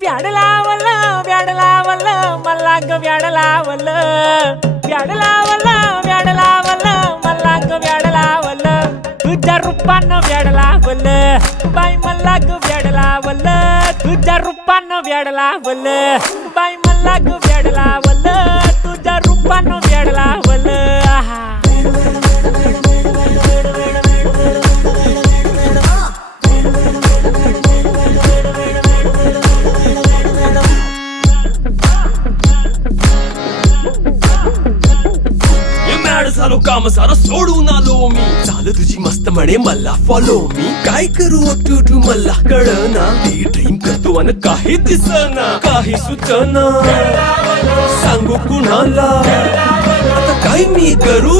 व्याड लावलं मला ग व्याड लावलं मला ग व्याड लावलं तुझ्या रूपानं व्याड लावलं बाई मला ग व्याड लावलं तुझ्या रूपानं व्याड लावलं बाई मला ग व्याड लावलं तुझ्या रूपानं व्याड लावलं आहा झालो काम सारा सोडून आलो मी झालं तुझी मस्त म्हणे मला फॉलो मी काय करू टू मला कळना ते ड्रीम करतो आणि काही दिसना काही सुचना सांगू कुणाला आता काय मी करू